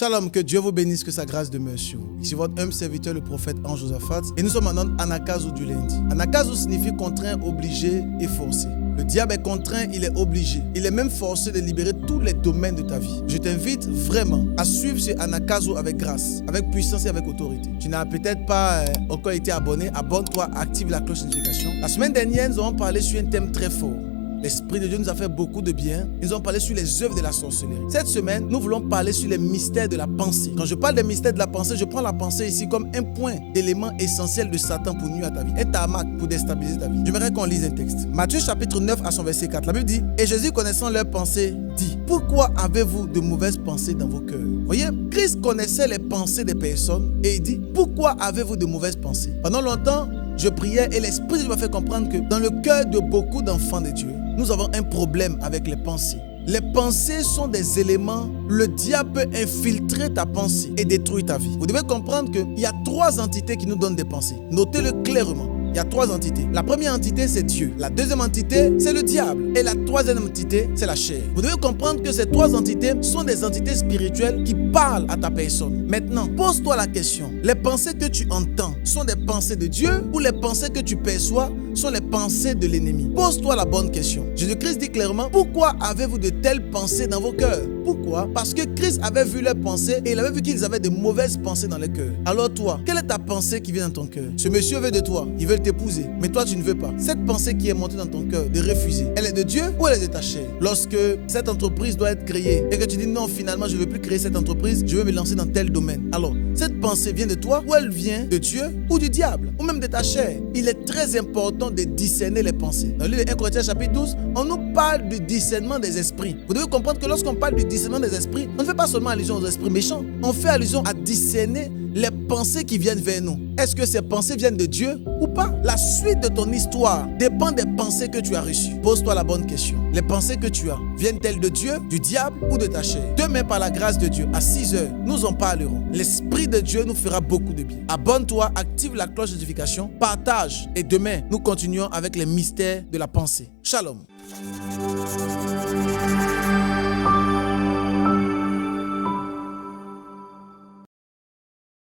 Shalom, que Dieu vous bénisse, que sa grâce demeure sur vous. Ici votre humble serviteur, le prophète Ange Josaphat, et nous sommes maintenant Anakazu du lundi. Anakazu signifie contraint, obligé et forcé. Le diable est contraint, il est obligé. Il est même forcé de libérer tous les domaines de ta vie. Je t'invite vraiment à suivre ce Anakazu avec grâce, avec puissance et avec autorité. Tu n'as peut-être pas encore été abonné, abonne-toi, active la cloche de notification. La semaine dernière, nous avons parlé sur un thème très fort. L'Esprit de Dieu nous a fait beaucoup de bien. Nous avons parlé sur les œuvres de la sorcellerie. Cette semaine, nous voulons parler sur les mystères de la pensée. Quand je parle des mystères de la pensée, je prends la pensée ici comme un point d'élément essentiel de Satan pour nuire à ta vie. Un tarmac pour déstabiliser ta vie. J'aimerais qu'on lise un texte. Matthieu chapitre 9 à son verset 4. La Bible dit, et Jésus connaissant leurs pensées, dit, pourquoi avez-vous de mauvaises pensées dans vos cœurs? Vous voyez, Christ connaissait les pensées des personnes et il dit, pourquoi avez-vous de mauvaises pensées? Pendant longtemps, je priais et l'Esprit de Dieu m'a fait comprendre que dans le cœur de beaucoup d'enfants de Dieu, nous avons un problème avec les pensées. Les pensées sont des éléments, le diable peut infiltrer ta pensée et détruire ta vie. Vous devez comprendre qu'il y a trois entités qui nous donnent des pensées. Notez-le clairement. Il y a trois entités. La première entité, c'est Dieu. La deuxième entité, c'est le diable. Et la troisième entité, c'est la chair. Vous devez comprendre que ces trois entités sont des entités spirituelles qui parlent à ta personne. Maintenant, pose-toi la question. Les pensées que tu entends sont des pensées de Dieu ou les pensées que tu perçois sont les pensées de l'ennemi? Pose-toi la bonne question. Jésus-Christ dit clairement, pourquoi avez-vous de telles pensées dans vos cœurs? Pourquoi? Parce que Christ avait vu leurs pensées et il avait vu qu'ils avaient de mauvaises pensées dans les cœurs. Alors toi, quelle est ta pensée qui vient dans ton cœur? Ce monsieur veut de toi, il veut t'épouser, mais toi tu ne veux pas. Cette pensée qui est montée dans ton cœur de refuser, elle est de Dieu ou elle est de ta chair? Lorsque cette entreprise doit être créée et que tu dis non, finalement je ne veux plus créer cette entreprise, je veux me lancer dans tel domaine. Alors, cette pensée vient de toi ou elle vient de Dieu ou du diable ou même de ta chair? Il est très important de discerner les pensées. Dans le livre de 1 Corinthiens chapitre 12, on nous parle du discernement des esprits. Vous devez comprendre que lorsqu'on parle du discernement des esprits, on ne fait pas seulement allusion aux esprits méchants, on fait allusion à discerner les pensées qui viennent vers nous. Est-ce que ces pensées viennent de Dieu ou pas? La suite de ton histoire dépend des pensées que tu as reçues. Pose-toi la bonne question. Les pensées que tu as, viennent-elles de Dieu, du diable ou de ta chair? Demain, par la grâce de Dieu, à 6 heures, nous en parlerons. L'Esprit de Dieu nous fera beaucoup de bien. Abonne-toi, active la cloche de notification, partage et demain, nous continuons avec les mystères de la pensée. Shalom.